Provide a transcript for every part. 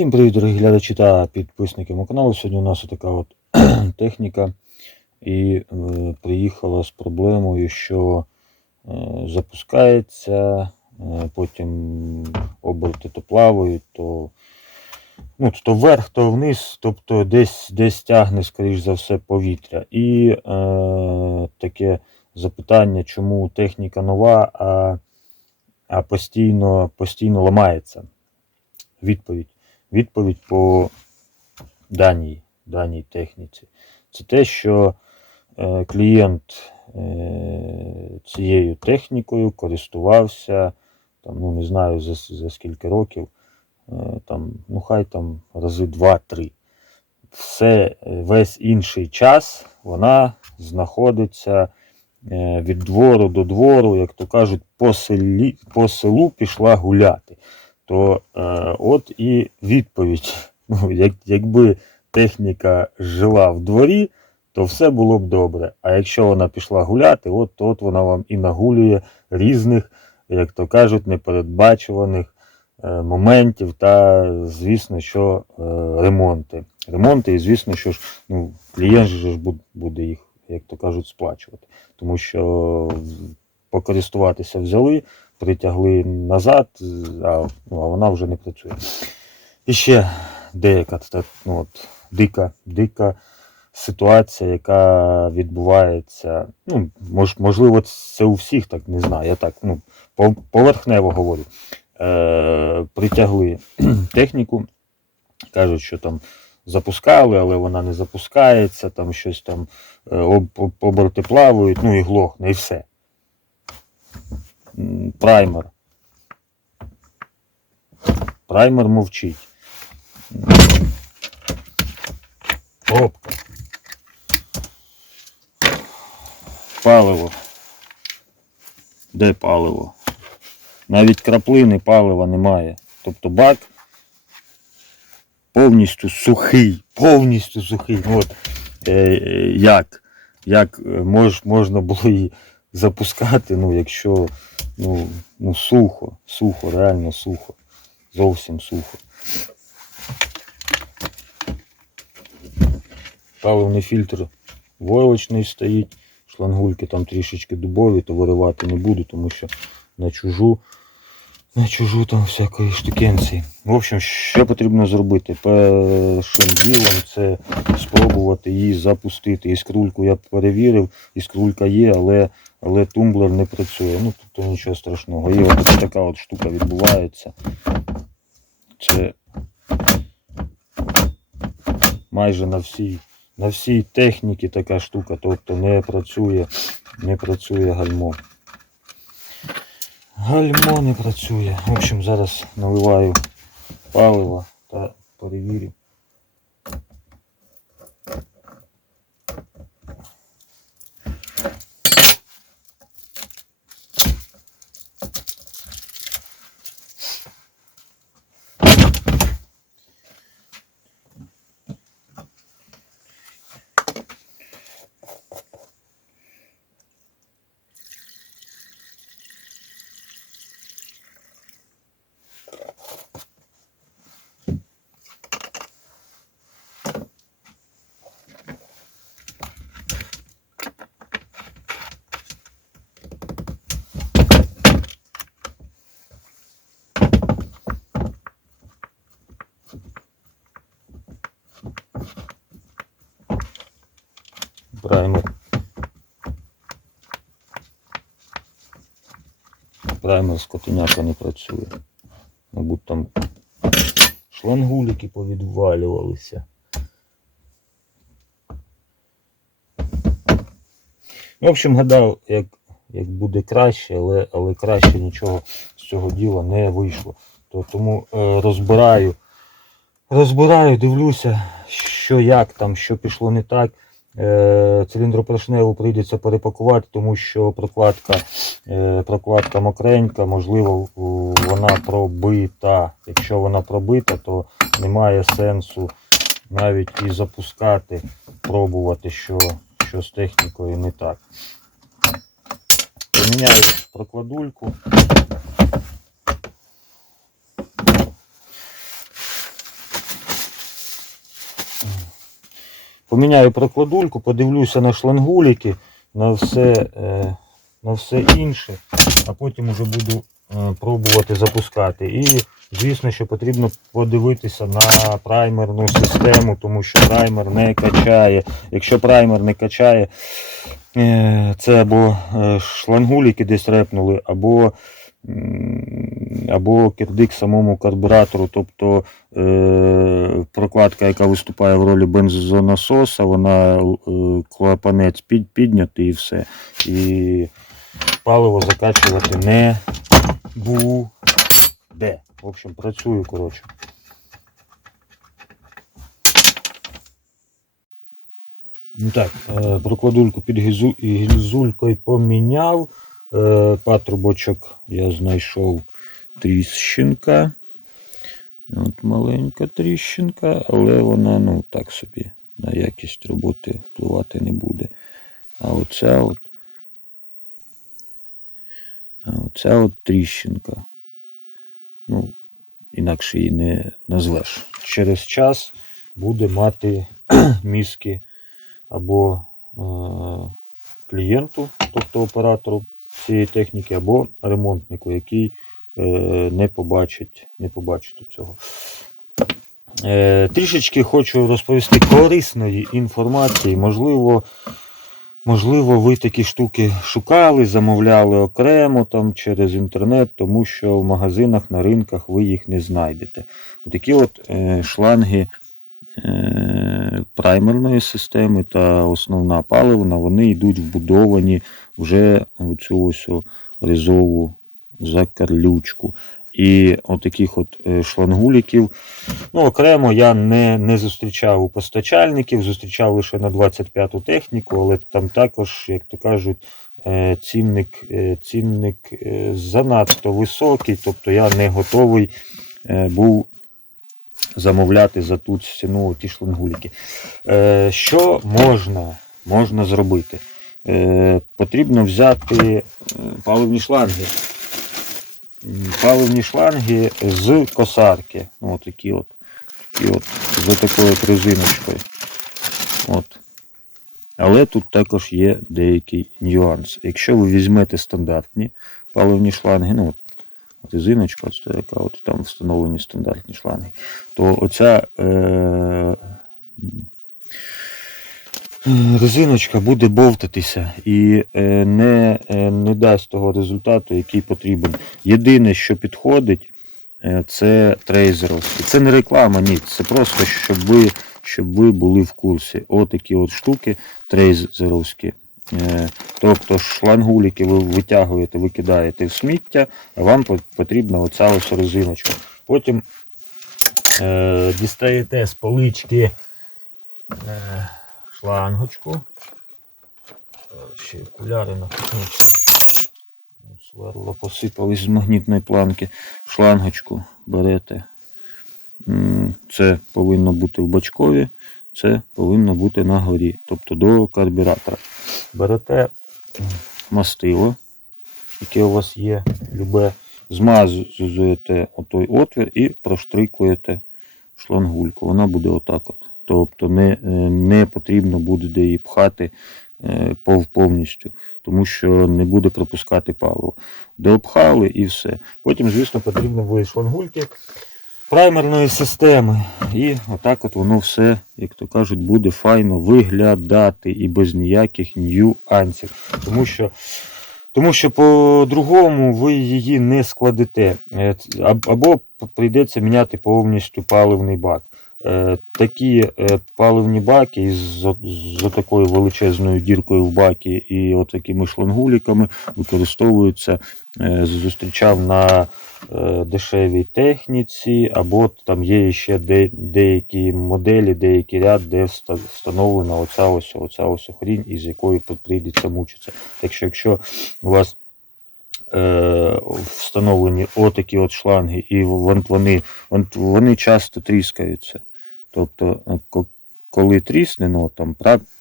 Всім привіт, дорогі глядачі та підписники мого каналу. Сьогодні у нас така от техніка і е, приїхала з проблемою, що е, запускається, е, потім оберти то плавають, то, ну, то вверх, то вниз, тобто десь десь тягне, скоріш за все, повітря. І е, таке запитання, чому техніка нова, а, а постійно, постійно ламається. Відповідь відповідь по даній, даній техніці. Це те, що е, клієнт е, цією технікою користувався, там, ну не знаю за, за скільки років, е, там, ну хай там рази 2-3. Все, е, весь інший час вона знаходиться е, від двору до двору, як то кажуть, по, селі, по селу пішла гуляти то е, от і відповідь. Як, Якби техніка жила в дворі, то все було б добре. А якщо вона пішла гуляти, от, от вона вам і нагулює різних, як то кажуть, непередбачуваних е, моментів та, звісно, що е, ремонти. Ремонти, і звісно, що ж ну, клієнт же ж буде їх, як то кажуть, сплачувати. Тому що покористуватися взяли притягли назад, а ну, а вона вже не працює. І ще деяка ну, от, дика дика ситуація, яка відбувається. ну, мож, Можливо, це у всіх так не знаю. Я так ну, поверхнево говорю. Е, Притягли техніку, кажуть, що там. Запускали, але вона не запускається, там щось там е, оберти плавають, ну і глохне, і все праймер. Праймер мовчить. Опка. Паливо. Де паливо? Навіть краплини палива немає. Тобто бак повністю сухий, повністю сухий. От, е, е Як як мож, можна було її запускати, ну, якщо ну, ну, сухо, сухо, реально сухо. Зовсім сухо. Паливний фільтр войлочний стоїть, шлангульки там трішечки дубові, то виривати не буду, тому що на чужу на чужу там всякої штукенції. В общем, що потрібно зробити? Першим ділом це спробувати її запустити. Іскрульку я перевірив, іскрулька є, але але тумблер не працює. Ну тут нічого страшного. І от така от штука відбувається. Це майже на всій на всій техніці така штука, тобто не працює, не працює гальмо. Гальмо не працює. В общем, зараз наливаю паливо та перевірю. праймер. Праймер з котеняка не працює. Мабуть там шлангулики повідвалювалися. В общем, гадав, як як буде краще, але але краще нічого з цього діла не вийшло. То, Тому е, розбираю, розбираю, дивлюся, що як там, що пішло не так. Е, циліндропоршневу прийдеться перепакувати, тому що прокладка е, прокладка мокренька, можливо, вона пробита. Якщо вона пробита, то немає сенсу навіть і запускати, пробувати, що, що з технікою не так. Поміняю прокладульку. Поміняю прокладульку, подивлюся на шлангуліки, на все, е, на все інше, а потім вже буду е, пробувати запускати. І звісно, що потрібно подивитися на праймерну систему, тому що праймер не качає. Якщо праймер не качає, е, це або шлангуліки десь репнули, або або кирдик самому карбюратору, тобто е, прокладка, яка виступає в ролі бензонасоса, вона е, клапанець під, піднятий і все. І паливо закачувати не буде. В общем, працюю, коротше. Ну так, е, прокладульку під гізу- гільзулькою поміняв. Е, Патрубочок я знайшов тріщинка. От маленька тріщинка, але вона ну так собі на якість роботи впливати не буде. А оця от, а оця от тріщинка. Ну, інакше її не назвеш. Через час буде мати мізки або е, клієнту, тобто оператору цієї техніки, або ремонтнику, який е, не побачить, не побачить цього. Е, трішечки хочу розповісти корисної інформації. Можливо, можливо, ви такі штуки шукали, замовляли окремо там через інтернет, тому що в магазинах на ринках ви їх не знайдете. Такі от е, шланги праймерної системи та основна паливна, вони йдуть вбудовані вже в цю ось о ризову закарлючку. І отаких от е, шлангуліків. Ну, окремо я не, не зустрічав у постачальників, зустрічав лише на 25-ту техніку, але там також, як то кажуть, е, цінник, е, цінник е, занадто високий, тобто я не готовий е, був замовляти за ту ціну ті шлангуліки. Е, Що можна, можна зробити? Е, Потрібно взяти е, паливні шланги. Паливні шланги з косарки. Ну, такі от, такі от з такою резиночкою. От. Але тут також є деякий нюанс. Якщо ви візьмете стандартні паливні шланги, ну, резиночка, от яка от там встановлені стандартні шланги, то оця е, резиночка буде бовтатися і е, не, е, не дасть того результату, який потрібен. Єдине, що підходить, е, це трейзеровські. Це не реклама, ні. Це просто, щоб ви, щоб ви були в курсі. Отакі от штуки трейзеровські. Е, Тобто шлангуліки ви витягуєте, викидаєте в сміття, вам потрібна оця ось резиночка. Потім е, дістаєте з полички е, шлангочку. Ще окуляри нахитнуться. Сверло посипались з магнітної планки. Шлангочку берете. Це повинно бути в бачкові, це повинно бути на горі, тобто до карбюратора. Берете мастило, яке у вас є, любе, змазуєте отой отвір і проштрикуєте шлангульку. Вона буде отак от. Тобто не, е, не потрібно буде де її пхати е, повністю, тому що не буде пропускати паливо. Дообхали і все. Потім, звісно, потрібно буде шлангульки праймерної системи. І отак от воно все, як то кажуть, буде файно виглядати і без ніяких нюансів. Тому що тому що по-другому ви її не складете. Е, Або прийдеться міняти повністю паливний бак. Е, Такі е, паливні баки з, от- з такою величезною діркою в бакі і отакими шлангуліками використовуються. Зустрічав на дешевій техніці, або там є ще де, деякі моделі, деякий ряд, де встановлена оця ось, оця ось хрінь, із якої прийдеться мучитися. Так що, якщо у вас е, встановлені отакі от шланги, і вони, вони часто тріскаються. Тобто, е, коли трісне, ну, там,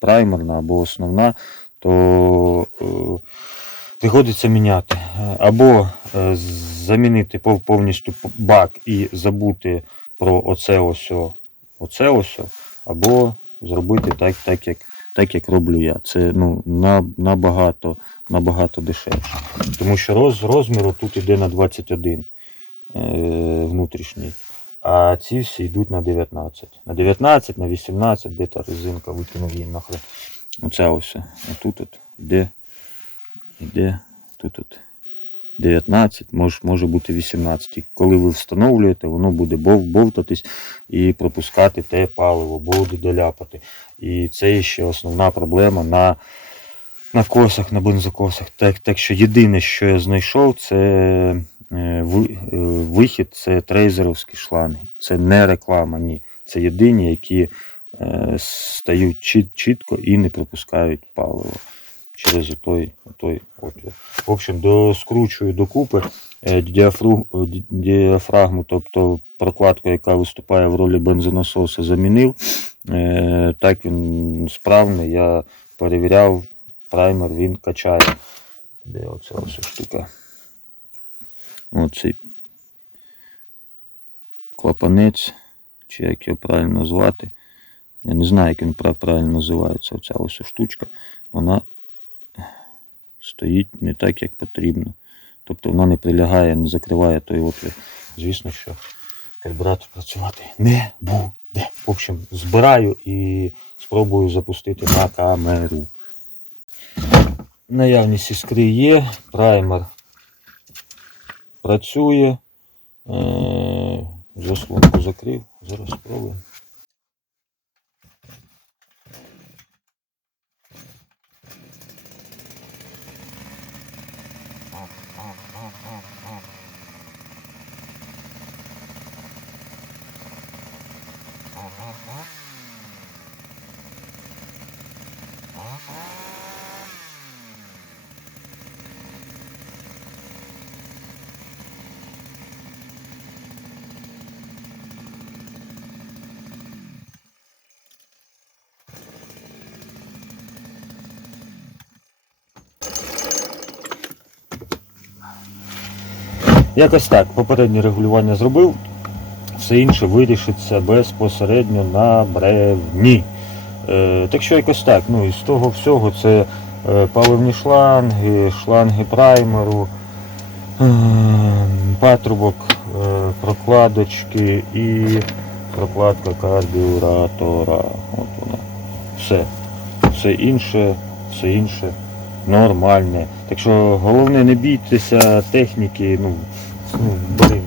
праймерна або основна, то е, приходиться міняти. Або е, замінити повністю бак і забути про оце ось, оце ось, або зробити так, так, як, так, як роблю я. Це ну, набагато, набагато дешевше. Тому що роз, розміру тут іде на 21 е, внутрішній. А ці всі йдуть на 19. На 19, на 18, де та резинка викинув її нахрен. Оця ось. А тут от йде, йде, тут от 19, може, може бути 18. І коли ви встановлюєте, воно буде бов, бовтатись і пропускати те паливо, буде доляпати. І це ще основна проблема на, на косах, на бензокосах. Так, так що єдине, що я знайшов, це е, е, вихід, це трейзеровські шланги. Це не реклама, ні. Це єдині, які е, стають чіт, чітко і не пропускають паливо через той, той отвір. В общем, до, скручую докупи е, е, ді- діафрагму, тобто прокладку, яка виступає в ролі бензонасоса, замінив. Е, Так він справний. Я перевіряв, праймер він качає. Де оця ось штука? Оцей клапанець, чи як його правильно назвати. Я не знаю, як він правильно називається. Оця ось штучка. Вона стоїть не так, як потрібно. Тобто вона не прилягає, не закриває той отвір. Звісно, що карбюратор працювати не буде. В общем, збираю і спробую запустити на камеру. Наявність іскри є, праймер працює. Е, Заслонку закрив. Зараз спробуємо. Якось так. Попереднє регулювання зробив. Все інше вирішиться безпосередньо на бревні. Е, так що якось так. Ну і з того всього це е, паливні шланги, шланги праймеру, е, патрубок, е, прокладочки і прокладка карбюратора. От вона. Все. Все інше, все інше нормальне. Так що головне не бійтеся техніки, ну, ну блин.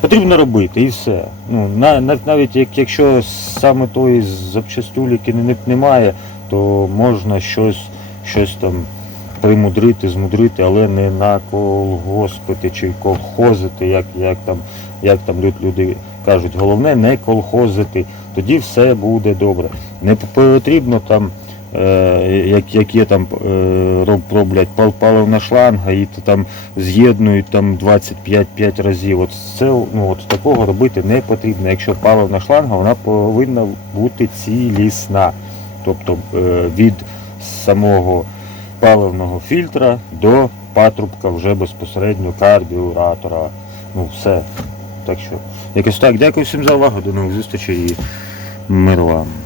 Потрібно робити і все. Ну, на, на- навіть як, якщо саме тої запчастюліки не, не- немає, то можна щось, щось там примудрити, змудрити, але не наколгоспити чи колхозити, як, як там, як там люди кажуть. Головне не колхозити, тоді все буде добре. Не потрібно там е, як, як є там е, роблять пал, паливна шланга і там з'єднують там 25 разів. От це ну, от такого робити не потрібно. Якщо паливна шланга, вона повинна бути цілісна. Тобто е, від самого паливного фільтра до патрубка вже безпосередньо карбюратора. Ну все. Так що, якось так. Дякую всім за увагу. До нових зустрічей і мир вам.